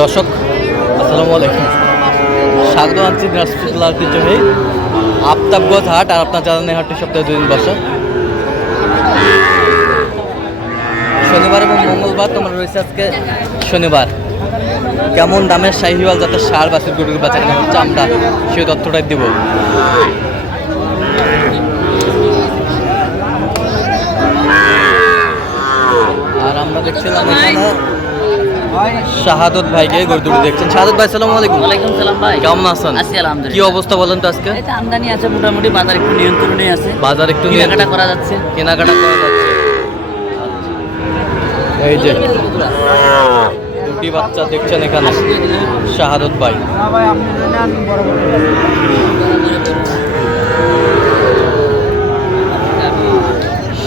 দর্শক, আসসালামু আলাইকুম। স্বাগত আনছি দিনাজপুর ঐতিহ্যবাহী আফতাবগঞ্জ হাট আর আপনার জানান হাটটি সপ্তাহে দুদিন বসা। শনিবার এবং মঙ্গলবার তোমার রয়েছে আজকে শনিবার। কেমন দামের শাহিওয়াল যাতে সার বাসের গরুর কেনা হচ্ছে আমরা সেই তথ্যটাই দিব। আর আমরা দেখছিলাম এখানে শাহাদত ভাইকে গরু দুটো দেখছেন। শাহাদত ভাই সালাম আলাইকুম। ওয়ালাইকুম সালাম ভাই। কেমন আছেন? আছি আলহামদুলিল্লাহ। কি অবস্থা বলেন তো আজকে? এই আমদানি আছে মোটামুটি বাজার একটু নিয়ন্ত্রণে আছে। বাজার একটু কেনাকাটা করা যাচ্ছে। কেনাকাটা করা যাচ্ছে। এই যে দুটি বাচ্চা দেখছেন এখানে। শাহাদত ভাই।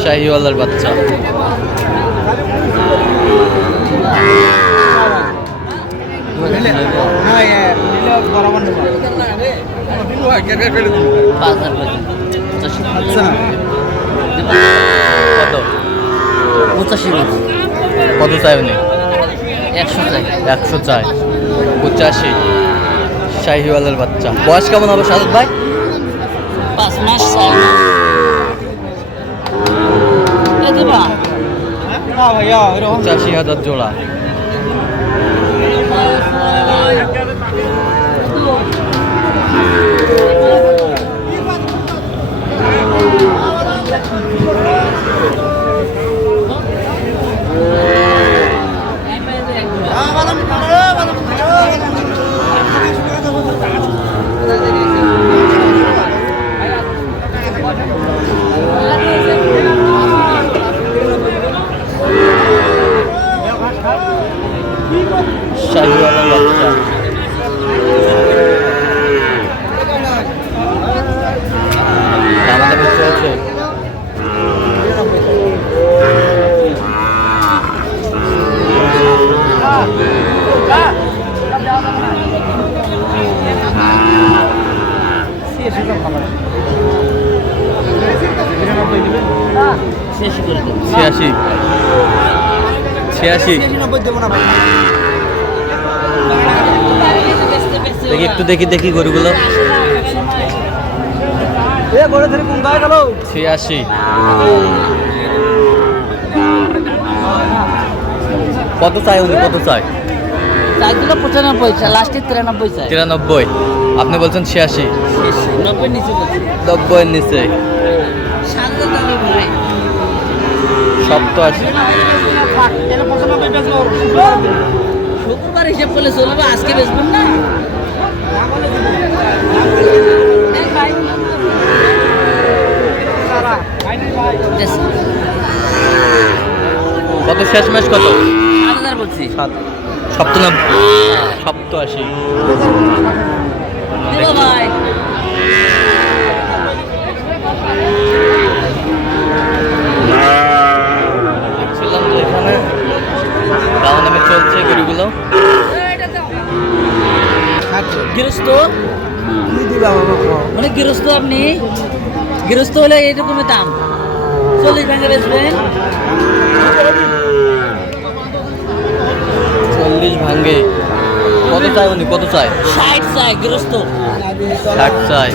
শাহিওয়ালার বাচ্চা। পঁচাশি কত? পঁচাশি চাই উনি? একশো চাই। একশো চাই। পঁচাশি। শাহিওয়ালার বাচ্চা। বয়স কেমন হবে শাহাদত ভাই? পাঁচ মাস দিবা পঁচাশি হাজার জোড়া শাহিওয়ালার বাচ্চা দামাদামি চলছে শেষ করে দেবো ছিয়াশি ছিয়াশি। দেখি একটু দেখি দেখি গরুগুলো। ছিয়াশি। কত চাই উনি? কত চাই? পঁচানব্বই লাস্টে তিরানব্বই চাই। তিরানব্বই। আপনি বলছেন ছিয়াশি। নব্বই নিচে নব্বইয়ের নিচে। ভাই সপ্তাশি শুক্রবার হিসেব করলে চলবে আজকে বেচবেন না? কত শেষ ম্যাচ কত? বলছি। সাত। সপ্তানব্বই সপ্তাশি দেবো ভাই দেখছিলাম যে এখানে দাম দামে চলছে গরুগুলো। গৃহস্থ? মানে গৃহস্থ আপনি? গৃহস্থ হলে এইরকমের দাম। চল্লিশ ব্যাংকে বেচবেন। চল্লিশ ভাঙ্গে কত চাই উনি? কত চাই? ষাট চাই গৃহস্থ। ষাট চাই।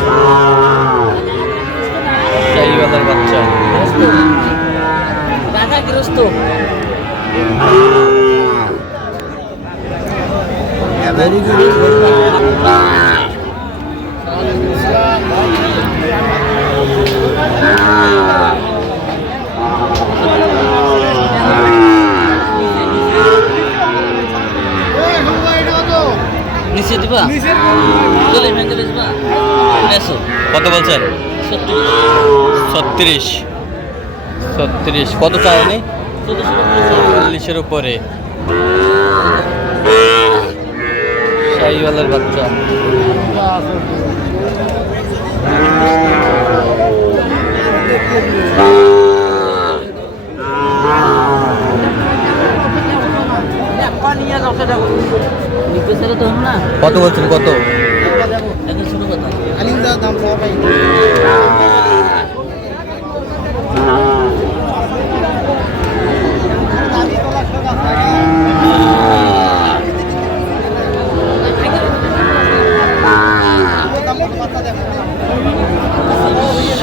শাহিওয়ালার বাচ্চা। গৃহস্থ। নিচে দিবা চল্লিশ ব্যাংকে বেচবা বেসো কত বলছেন? ছত্রিশ। ছত্রিশ। কত চাই উনি? চল্লিশের উপরে। শাহিওয়ালার বাচ্চা। কত বলছেন কত?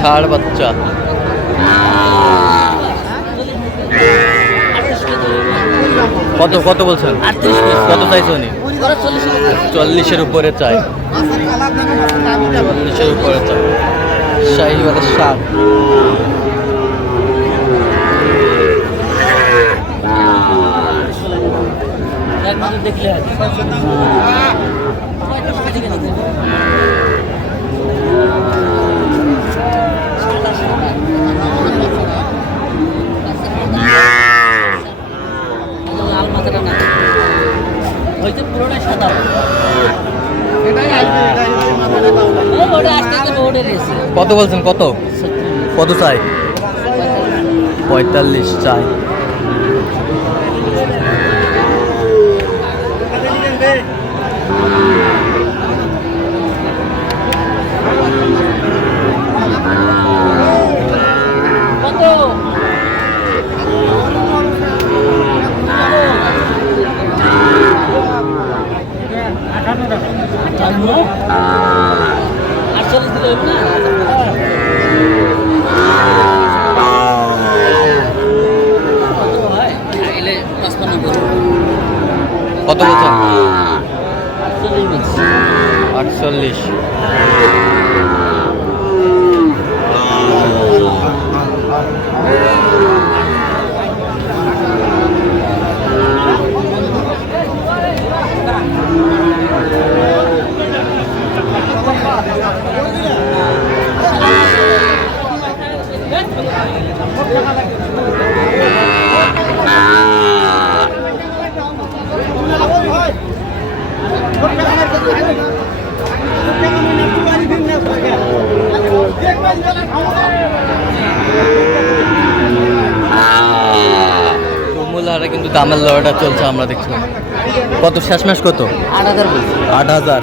ষাড় বাচ্চা। কত কত বলছেন? কত চাইছো উনি? চল্লিশের উপরে চাই। চল্লিশের উপরে চাই। শাহিওয়ালের ষাট দেখলে। লাল মাথাটা না হয়তো পুরোটাই সাদা কত বলছেন কত? কত চাই? পঁয়তাল্লিশ চাই। কত কত হয় কুমুলারে কিন্তু দামের লড়াইটা চলছে আমরা দেখছিলাম কত? শেষমেশ কত? আট হাজার আট হাজার।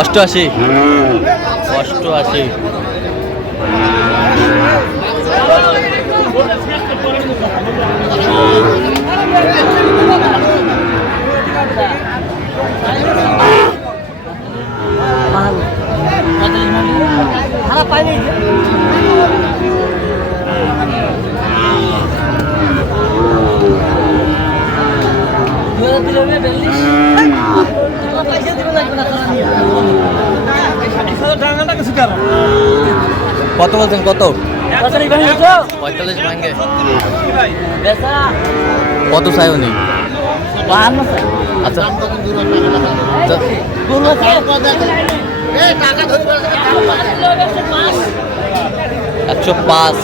অষ্টআশি। অষ্টআশি। কত বলছেন কত বছরই ভাঙি তো পঁয়তাল্লিশ ভাঙ্গে কত চাই উনি? আচ্ছা। একশো পাঁচ।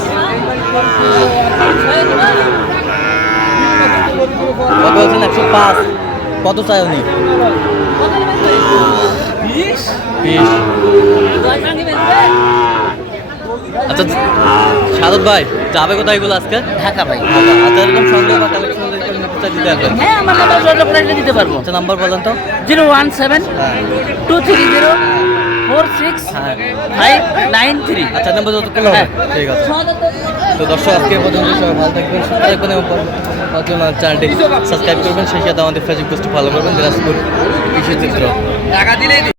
কত বলছেন? একশো পাঁচ। কত চাই উনি? বিশ। আচ্ছা সাদত ভাই যাবে কোথায় এগুলো আজকে? ঢাকা ভাই। আচ্ছা এরকম সংগ্রহ বা কালেকশন দিতে পারবেন হ্যাঁ আমার নাম্বার প্রাইসে দিতে পারব। আচ্ছা নাম্বার বলেন তো। Zero one seven two three zero four six হ্যাঁ। Five nine three. আচ্ছা নাম্বার যত করলে ঠিক আছে। তো দর্শক আজকে পর্যন্ত সবাই ভালো থাকবেন সুস্থ থাকবেন এবং পরবর্তী চ্যানেলটি সাবস্ক্রাইব করবেন। সেই সাথে আমাদের ফেসবুক পোস্ট ফলো করবেন। দিনাজপুর কৃষি চিত্র